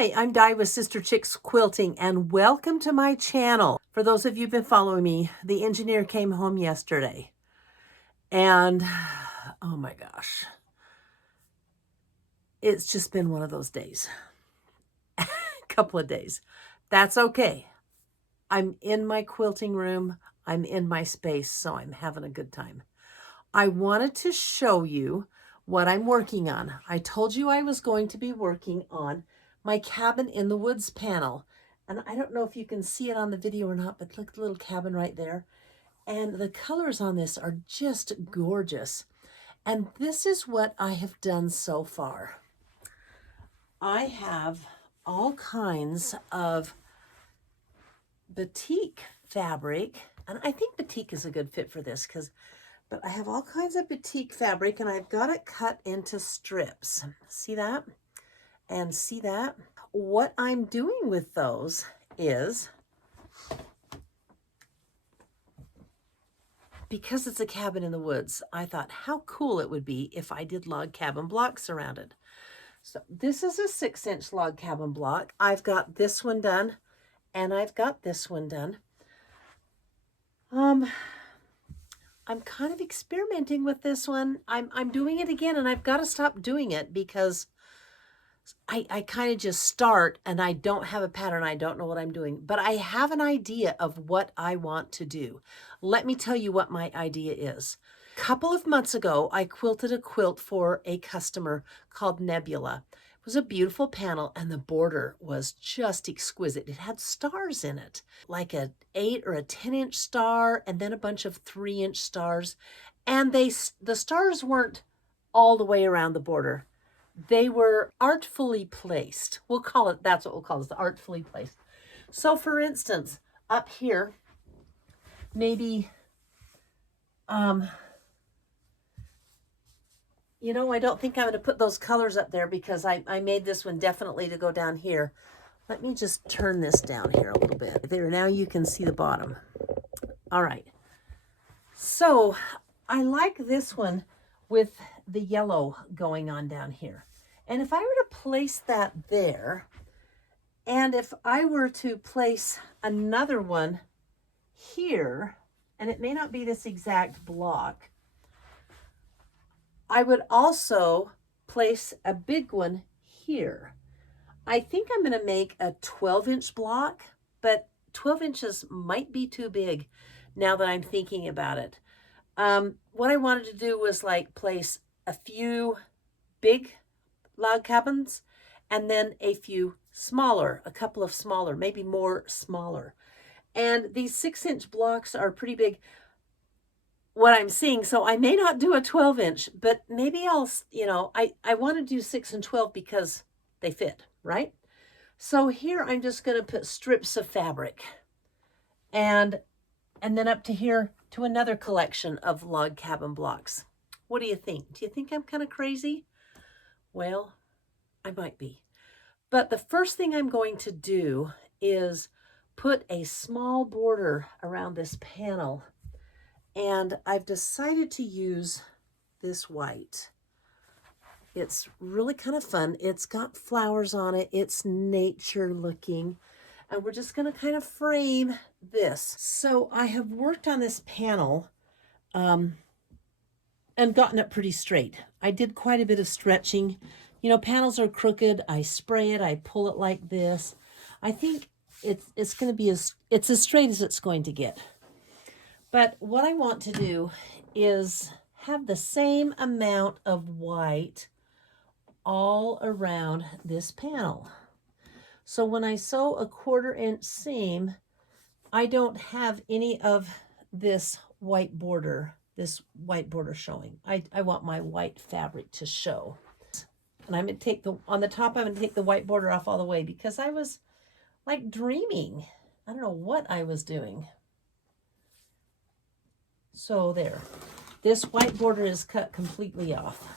Hi, I'm Di with Sister Chicks Quilting, and welcome to my channel. For those of you who've been following me, the engineer came home yesterday, and oh my gosh, it's just been one of those days. Couple of days. That's okay. I'm in my quilting room. I'm in my space, so I'm having a good time. I wanted to show you what I'm working on. I told you I was going to be working on my cabin in the woods panel. And I don't know if you can see it on the video or not, but look at the little cabin right there. And the colors on this are just gorgeous. And this is what I have done so far. I have all kinds of batik fabric, and I think batik is a good fit for this but I have all kinds of batik fabric, and I've got it cut into strips. See that? And see that? What I'm doing with those is, because it's a cabin in the woods, I thought how cool it would be if I did log cabin blocks around it. So this is a 6-inch log cabin block. I've got this one done, and I've got this one done. I'm kind of experimenting with this one. I'm doing it again, and I've got to stop doing it because I kind of just start and I don't have a pattern. I don't know what I'm doing, but I have an idea of what I want to do. Let me tell you what my idea is. A couple of months ago, I quilted a quilt for a customer called Nebula. It was a beautiful panel, and the border was just exquisite. It had stars in it, like an 8 or a 10-inch star, and then a bunch of 3-inch stars. And the stars weren't all the way around the border. They were artfully placed. We'll call it, that's what we'll call it, artfully placed. So for instance, up here, maybe, you know, I don't think I'm going to put those colors up there because I made this one definitely to go down here. Let me just turn this down here a little bit. There, now you can see the bottom. All right. So I like this one with the yellow going on down here. And if I were to place that there, and if I were to place another one here, and it may not be this exact block, I would also place a big one here. I think I'm going to make a 12-inch block, but 12 inches might be too big now that I'm thinking about it. What I wanted to do was like place a few big log cabins and then a few smaller, a couple of smaller, maybe more smaller. And these 6-inch blocks are pretty big, what I'm seeing. So I may not do a 12-inch, but maybe I'll, you know, I want to do 6 and 12 because they fit, right? So here I'm just going to put strips of fabric and then up to here to another collection of log cabin blocks. What do you think? Do you think I'm kind of crazy? Well, I might be. But the first thing I'm going to do is put a small border around this panel. And I've decided to use this white. It's really kind of fun. It's got flowers on it. It's nature looking. And we're just going to kind of frame this. So I have worked on this panel and gotten it pretty straight. I did quite a bit of stretching. You know, panels are crooked. I spray it. I pull it like this. I think it's going to be it's as straight as it's going to get. But what I want to do is have the same amount of white all around this panel. So when I sew a 1/4-inch seam, I don't have any of this white border showing. I want my white fabric to show. And I'm going to take on the top, I'm going to take the white border off all the way because I was like dreaming. I don't know what I was doing. So there, this white border is cut completely off.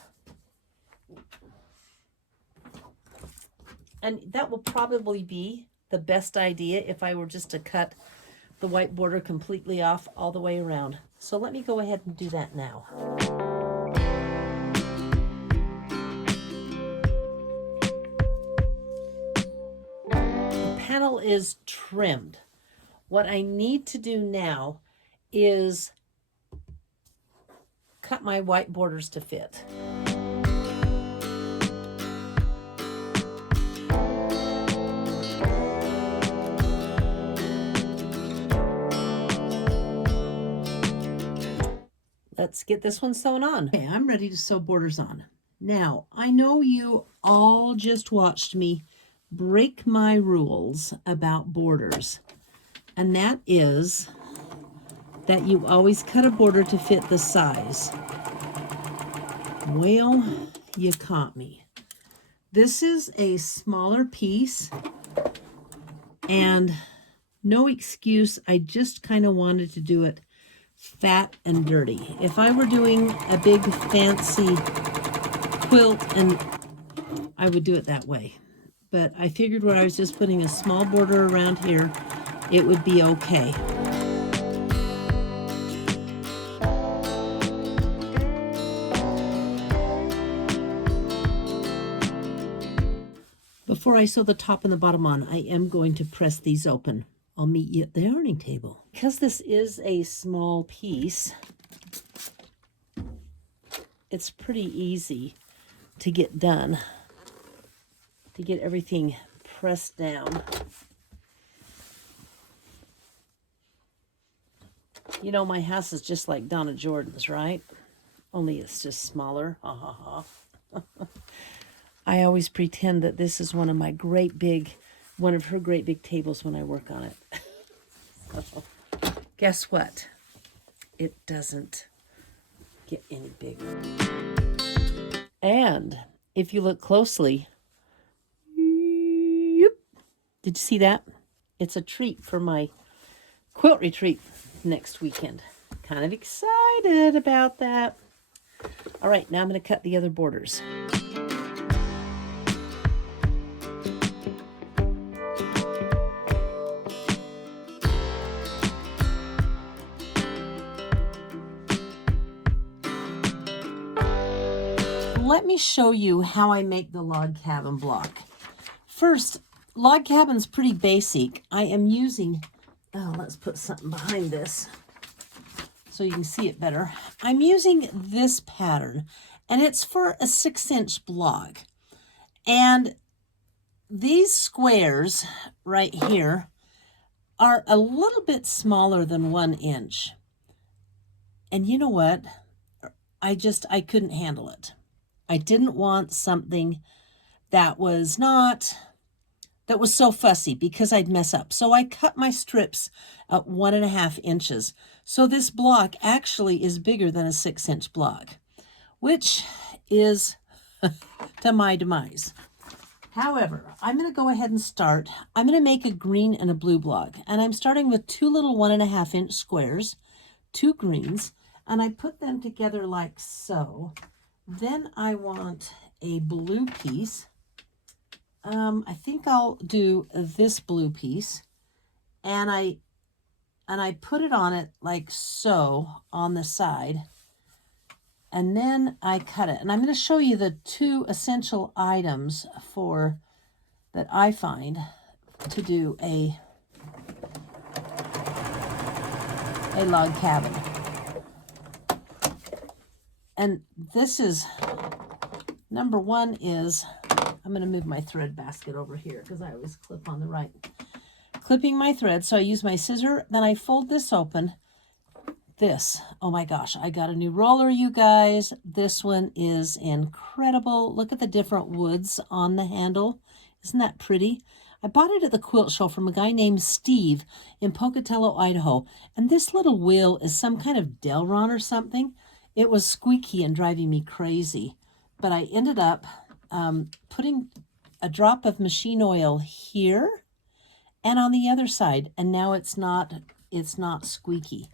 And that will probably be the best idea if I were just to cut the white border completely off all the way around. So let me go ahead and do that now. panel is trimmed. What I need to do now is cut my white borders to fit. Let's get this one sewn on. Okay, I'm ready to sew borders on. Now, I know you all just watched me break my rules about borders, and that is that you always cut a border to fit the size. Well, you caught me. This is a smaller piece, and no excuse, I just kind of wanted to do it fat and dirty. If I were doing a big fancy quilt, and I would do it that way. But I figured when I was just putting a small border around here, it would be okay. Before I sew the top and the bottom on, I am going to press these open. I'll meet you at the ironing table. Because this is a small piece, it's pretty easy to get done, to get everything pressed down. You know, my house is just like Donna Jordan's, right? Only it's just smaller. Ha ha ha. I always pretend that this is one of her great big tables when I work on it. So, guess what? It doesn't get any bigger. And if you look closely, did you see that? It's a treat for my quilt retreat next weekend. Kind of excited about that. All right, now I'm going to cut the other borders. Let me show you how I make the log cabin block. First, log cabin's pretty basic. I am using, let's put something behind this so you can see it better. I'm using this pattern, and it's for a 6-inch block. And these squares right here are a little bit smaller than 1 inch. And you know what? I couldn't handle it. I didn't want something that was so fussy because I'd mess up. So I cut my strips at 1.5 inches. So this block actually is bigger than a 6-inch block, which is to my demise. However, I'm going to go ahead and start. I'm going to make a green and a blue block. And I'm starting with 2 little 1.5-inch squares, 2 greens, and I put them together like so. Then I want a blue piece. I think I'll do this blue piece, and I put it on it like so on the side, and then I cut it. And I'm going to show you the 2 essential items that I find to do a log cabin. And this is, number 1 is, I'm going to move my thread basket over here because I always clip on the right. Clipping my thread, so I use my scissor, then I fold this open. This, oh my gosh, I got a new roller, you guys. This one is incredible. Look at the different woods on the handle. Isn't that pretty? I bought it at the quilt show from a guy named Steve in Pocatello, Idaho. And this little wheel is some kind of Delron or something. It was squeaky and driving me crazy. But I ended up putting a drop of machine oil here and on the other side, and now it's not squeaky.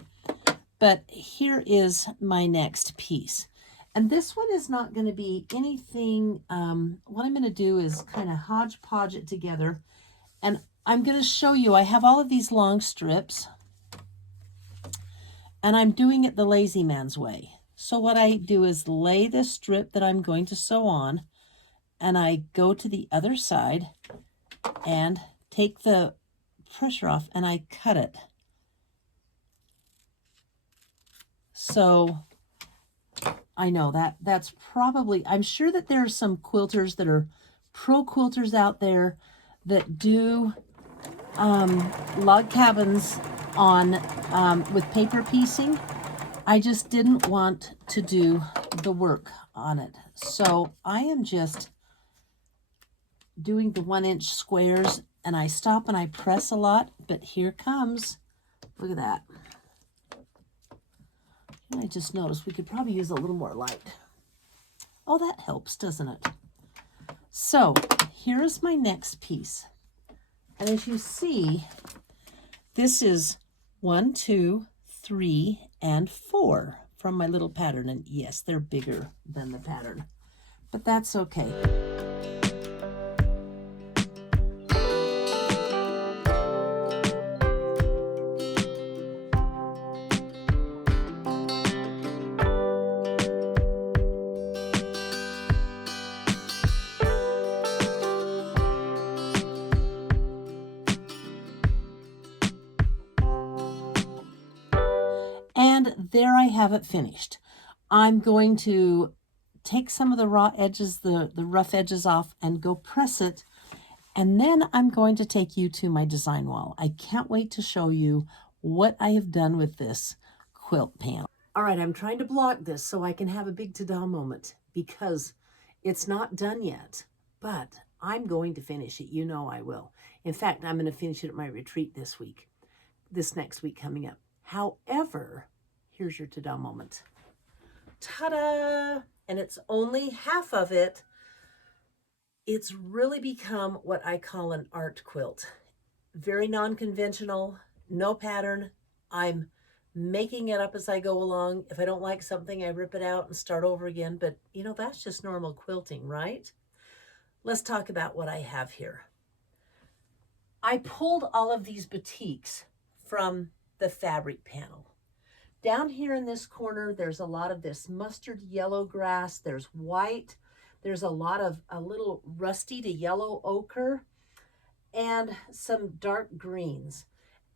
But here is my next piece, and this one is not going to be anything. What I'm going to do is kind of hodgepodge it together, and I'm going to show you. I have all of these long strips, and I'm doing it the lazy man's way. So what I do is lay this strip that I'm going to sew on, and I go to the other side and take the pressure off and I cut it. So I know that's probably, I'm sure that there are some quilters that are pro quilters out there that do log cabins on with paper piecing. I just didn't want to do the work on it. So I am just doing the 1-inch squares, and I stop and I press a lot, but here comes, look at that. And I just noticed we could probably use a little more light. Oh, that helps, doesn't it? So here is my next piece. And as you see, this is 1, 2, 3, and 4 from my little pattern. And yes, they're bigger than the pattern, but that's okay. And there I have it finished. I'm going to take some of the raw edges, the rough edges off, and go press it. And then I'm going to take you to my design wall. I can't wait to show you what I have done with this quilt panel. All right, I'm trying to block this so I can have a big ta-da moment because it's not done yet, but I'm going to finish it. You know I will. In fact, I'm going to finish it at my retreat this next week coming up. However, here's your ta-da moment. Ta-da! And it's only half of it. It's really become what I call an art quilt. Very non-conventional, no pattern. I'm making it up as I go along. If I don't like something, I rip it out and start over again. But, you know, that's just normal quilting, right? Let's talk about what I have here. I pulled all of these batiks from the fabric panel. Down here in this corner, there's a lot of this mustard yellow grass. There's white. There's a lot of a little rusty to yellow ochre and some dark greens.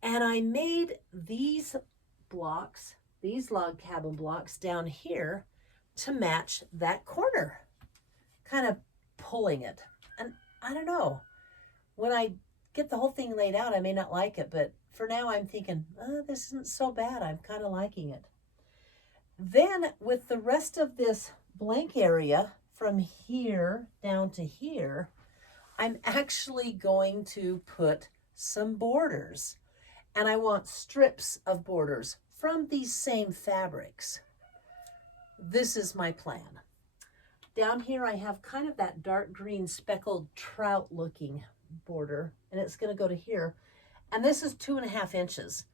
And I made these blocks, these log cabin blocks down here to match that corner, kind of pulling it. And I don't know, when I get the whole thing laid out, I may not like it, but for now I'm thinking, oh, this isn't so bad. I'm kind of liking it. Then with the rest of this blank area from here down to here, I'm actually going to put some borders. And I want strips of borders from these same fabrics. This is my plan. Down here I have kind of that dark green speckled trout looking border, and it's going to go to here. And this is 2.5 inches.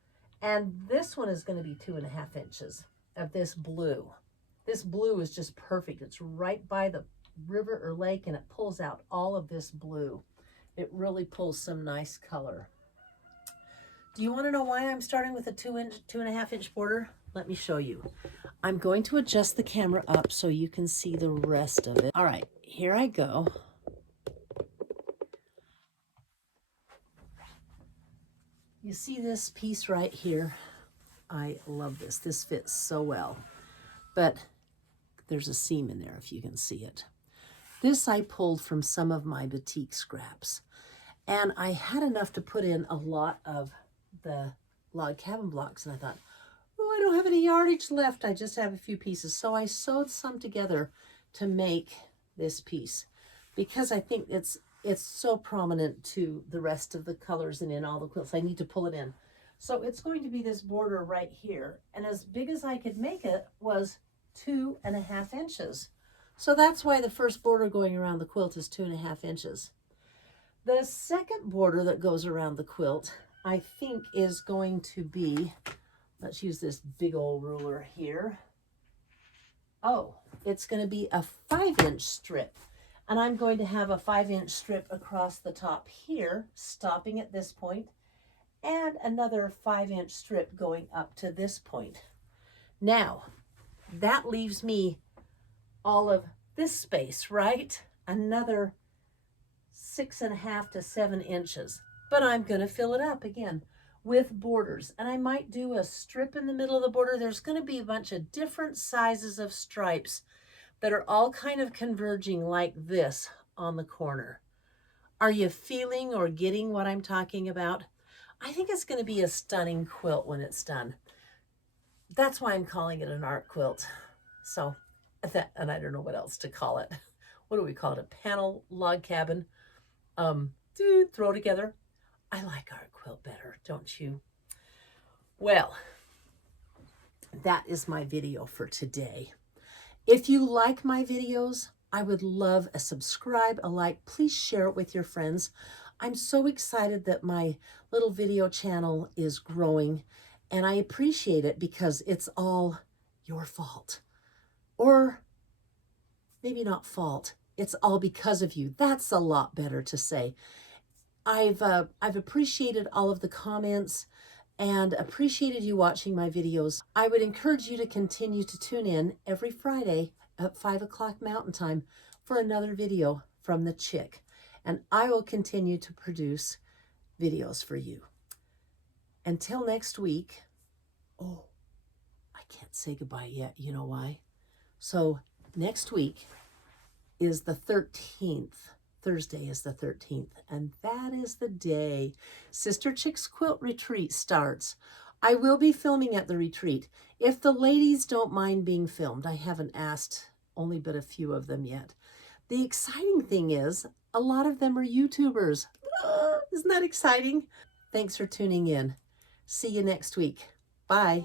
And this one is going to be 2.5 inches of this blue. This blue is just perfect. It's right by the river or lake, and it pulls out all of this blue. It really pulls some nice color. Do you want to know why I'm starting with a 2.5 inch border? Let me show you. I'm going to adjust the camera up so you can see the rest of it. All right, here I go. You see this piece right here? I love this. This fits so well. But there's a seam in there if you can see it. This I pulled from some of my batik scraps. And I had enough to put in a lot of the log cabin blocks, and I thought, oh, I don't have any yardage left. I just have a few pieces. So I sewed some together to make this piece because I think it's so prominent to the rest of the colors and in all the quilts. I need to pull it in. So it's going to be this border right here. And as big as I could make it was 2.5 inches. So that's why the first border going around the quilt is 2.5 inches. The second border that goes around the quilt, I think is going to be, let's use this big old ruler here. Oh, it's going to be a 5-inch strip. And I'm going to have a 5-inch strip across the top here, stopping at this point, and another 5-inch strip going up to this point. Now, that leaves me all of this space, right? Another 6.5 to 7 inches. but I'm going to fill it up again with borders. And I might do a strip in the middle of the border. There's going to be a bunch of different sizes of stripes that are all kind of converging like this on the corner. Are you feeling or getting what I'm talking about? I think it's going to be a stunning quilt when it's done. That's why I'm calling it an art quilt. So, and I don't know what else to call it. What do we call it? A panel log cabin? Throw together. I like art quilt better, don't you? Well, that is my video for today. If you like my videos, I would love a subscribe, a like. Please share it with your friends. I'm so excited that my little video channel is growing, and I appreciate it because it's all your fault. Or maybe not fault. It's all because of you. That's a lot better to say. I've appreciated all of the comments and appreciated you watching my videos. I would encourage you to continue to tune in every Friday at 5 o'clock Mountain Time for another video from the Chick. And I will continue to produce videos for you. Until next week, oh, I can't say goodbye yet. You know why? So next week is the 13th. Thursday is the 13th, and that is the day Sister Chick's Quilt Retreat starts. I will be filming at the retreat. If the ladies don't mind being filmed, I haven't asked only but a few of them yet. The exciting thing is, a lot of them are YouTubers. Isn't that exciting? Thanks for tuning in. See you next week. Bye.